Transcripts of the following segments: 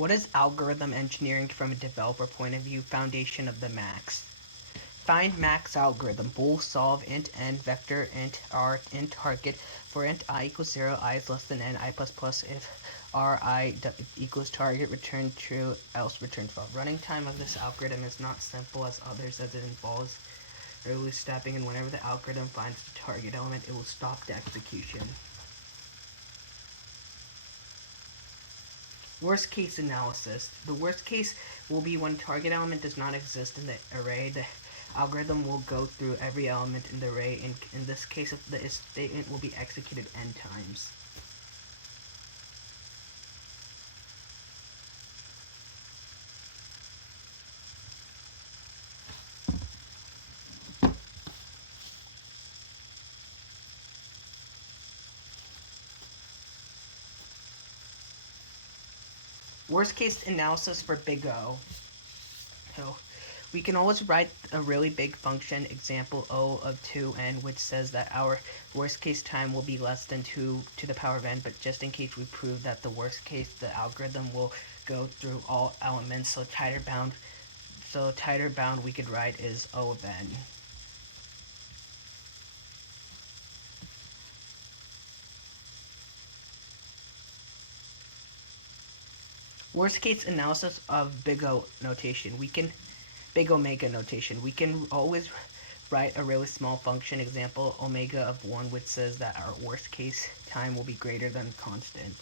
What is algorithm engineering from a developer point of view? Foundation of the max. Find max algorithm. Bool solve int n vector int r int target for int I equals 0, I is less than n, I plus plus if ri equals target, return true, else return false. Running time of this algorithm is not simple as others, as it involves early stepping, and whenever the algorithm finds the target element, it will stop the execution. Worst case analysis. The worst case will be when target element does not exist in the array. The algorithm will go through every element in the array. In this case, the if statement will be executed n times. Worst case analysis for big O. So we can always write a really big function, example O of 2n, which says that our worst case time will be less than 2 to the power of n, but just in case we prove that the worst case, the algorithm will go through all elements. So tighter bound we could write is O of n. Worst case analysis of big O notation. Big omega notation. We can always write a really small function, example omega of 1, which says that our worst case time will be greater than constant.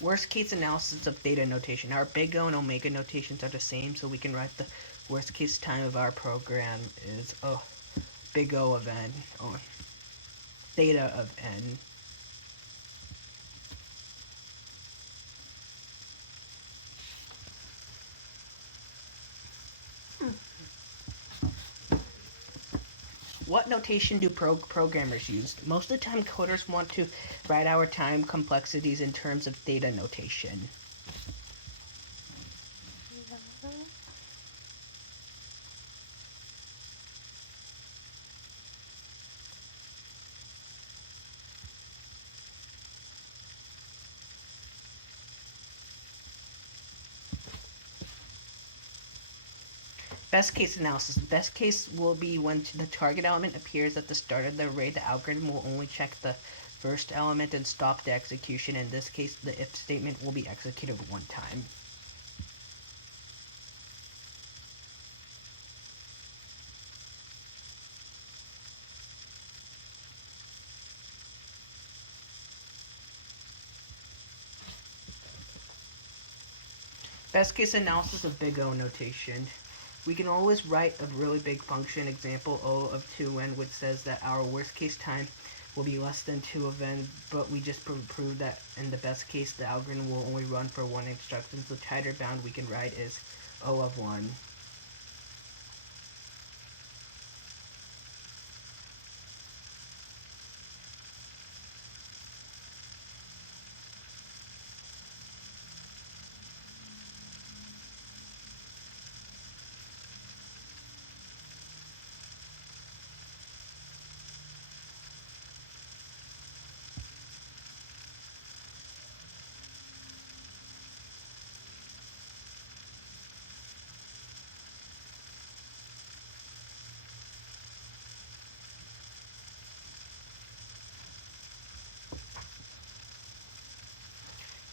Worst case analysis of theta notation. Our big O and omega notations are the same, so we can write the worst case time of our program is big O of n, or theta of n. What notation do programmers use? Most of the time, coders want to write our time complexities in terms of theta notation. Best case analysis. Best case will be when the target element appears at the start of the array. The algorithm will only check the first element and stop the execution. In this case, the if statement will be executed one time. Best case analysis of big O notation. We can always write a really big function, example O of 2n, which says that our worst case time will be less than 2 of n, but we just proved that in the best case, the algorithm will only run for one instruction. So tighter bound we can write is O of 1.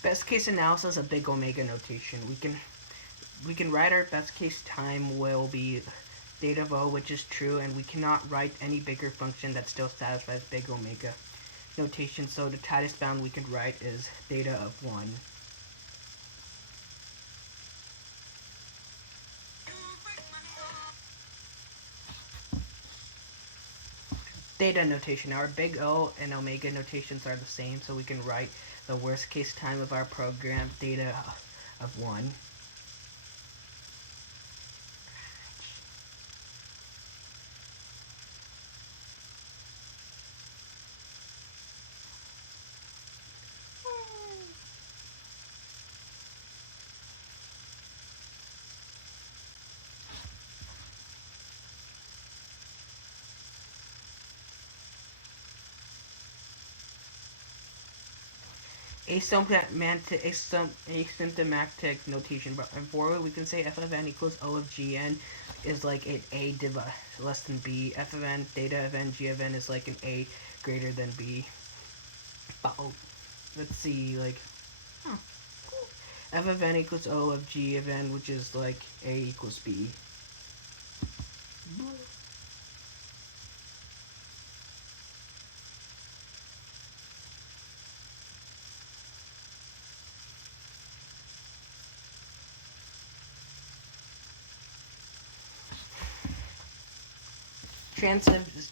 Best case analysis of big omega notation. We can write our best case time will be theta of O, which is true, and we cannot write any bigger function that still satisfies big omega notation. So the tightest bound we can write is theta of 1. Theta notation. Our big O and omega notations are the same, so we can write the worst case time of our program, theta of 1. asymptomatic notation. But forward, we can say f of n equals O of gn is like an a less than b. F of n, theta of n, g of n is like an a greater than b. Oh, let's see, like, huh, cool. F of n equals O of g of n, which is like a equals b.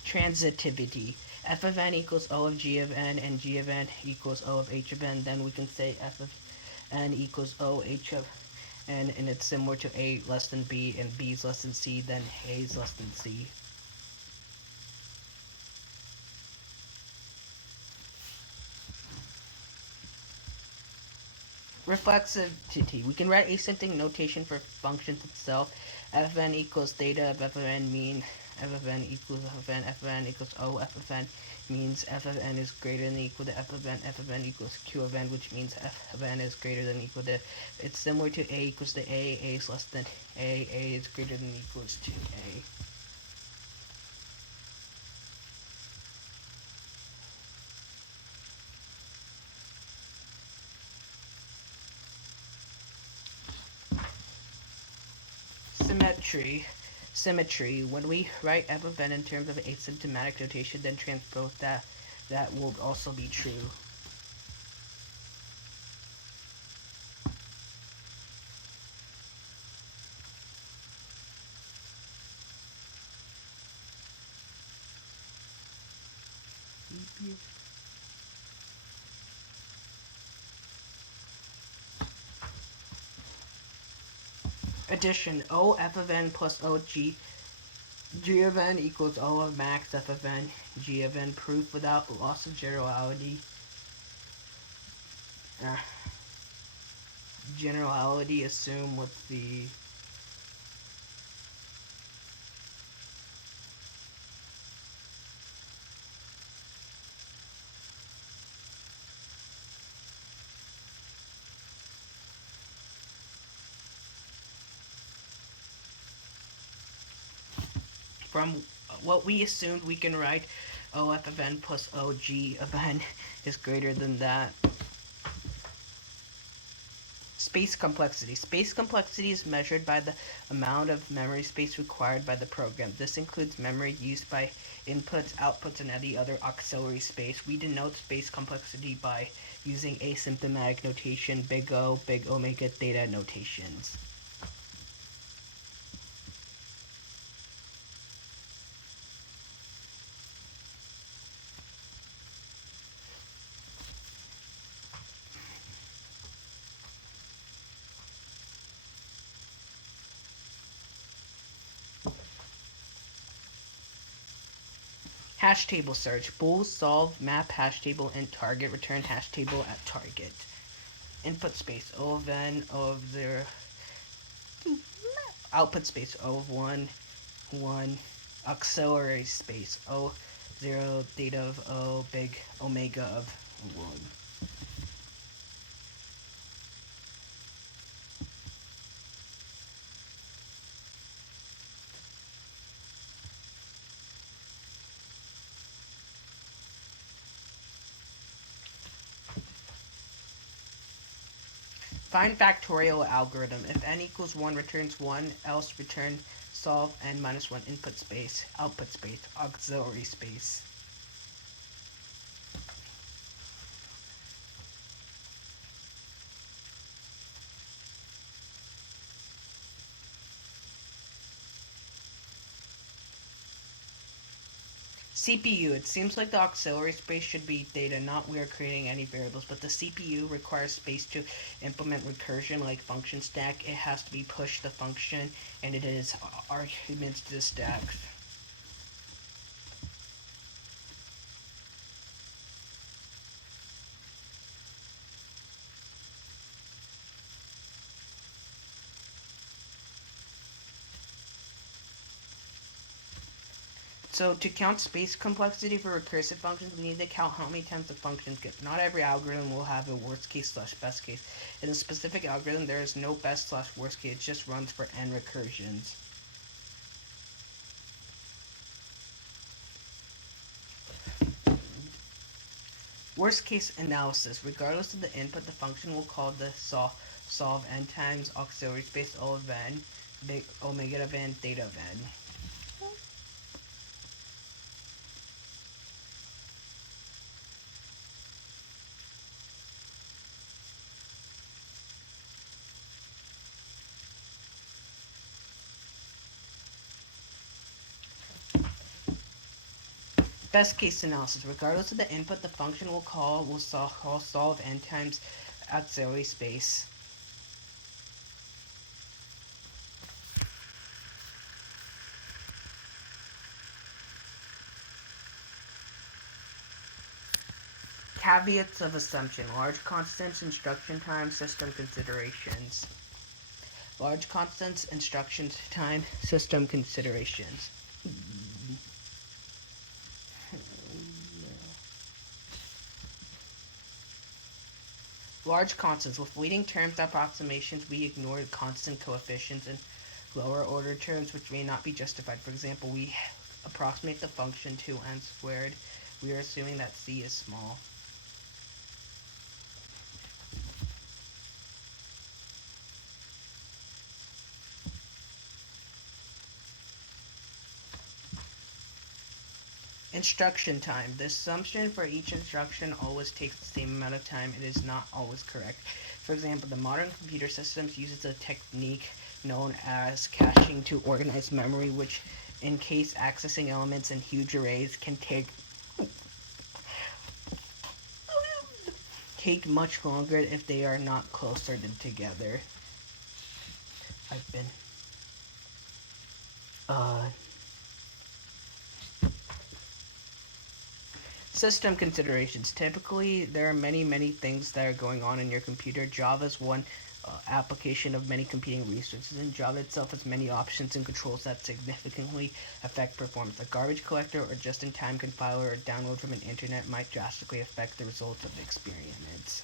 Transitivity. F of n equals O of g of n and g of n equals O of h of n. Then we can say f of n equals O h of n, and it's similar to a less than b and b is less than c, then a is less than c. Reflexivity. We can write asymptotic notation for functions itself. F of n equals theta of f of n mean f of n equals f of n, f of n equals O f of n means f of n is greater than or equal to f of n equals q of n, which means f of n is greater than or equal to, it's similar to a equals to a is less than a is greater than or equals to a. Symmetry. When we write f of n in terms of asymptomatic notation, then transpose that will also be true. Addition. O f of n plus O g of n equals O of max f of n g of n. Proof without loss of generality. Generality, assume what's the from what we assumed, we can write O f of n plus O g of n is greater than that. Space complexity. Space complexity is measured by the amount of memory space required by the program. This includes memory used by inputs, outputs, and any other auxiliary space. We denote space complexity by using asymptomatic notation, big O, big omega, theta notations. Hash table search. Bool solve map hash table int target, return hash table at target. Input space O of n, O of 0. Output space O of 1, 1. Auxiliary space O 0, theta of O, big omega of 1. Find factorial algorithm. If n equals 1, returns 1, else return solve n minus 1 input space, output space, auxiliary space. CPU. It seems like the auxiliary space should be theta, not we are creating any variables, but the CPU requires space to implement recursion like function stack. It has to be pushed the function, and it is arguments to the stacks. So to count space complexity for recursive functions, we need to count how many times the functions get. Not every algorithm will have a worst case slash best case. In a specific algorithm, there is no best slash worst case. It just runs for n recursions. Worst case analysis. Regardless of the input, the function will call the solve n times auxiliary space O of n, big omega of n, theta of n. Best case analysis. Regardless of the input, the function will solve n times auxiliary space. Caveats of assumption. Large constants, instruction time, system considerations. Large constants, instruction time, system considerations. Large constants. With leading terms approximations, we ignore constant coefficients and lower order terms which may not be justified. For example, we approximate the function to n squared. We are assuming that c is small. Instruction time. The assumption for each instruction always takes the same amount of time. It is not always correct. For example, the modern computer systems uses a technique known as caching to organize memory, which in case accessing elements in huge arrays can take much longer if they are not clustered together. I've been System considerations. Typically, there are many things that are going on in your computer. Java is one application of many competing resources, and Java itself has many options and controls that significantly affect performance. A garbage collector or just-in-time compiler or download from an internet might drastically affect the results of the experiments.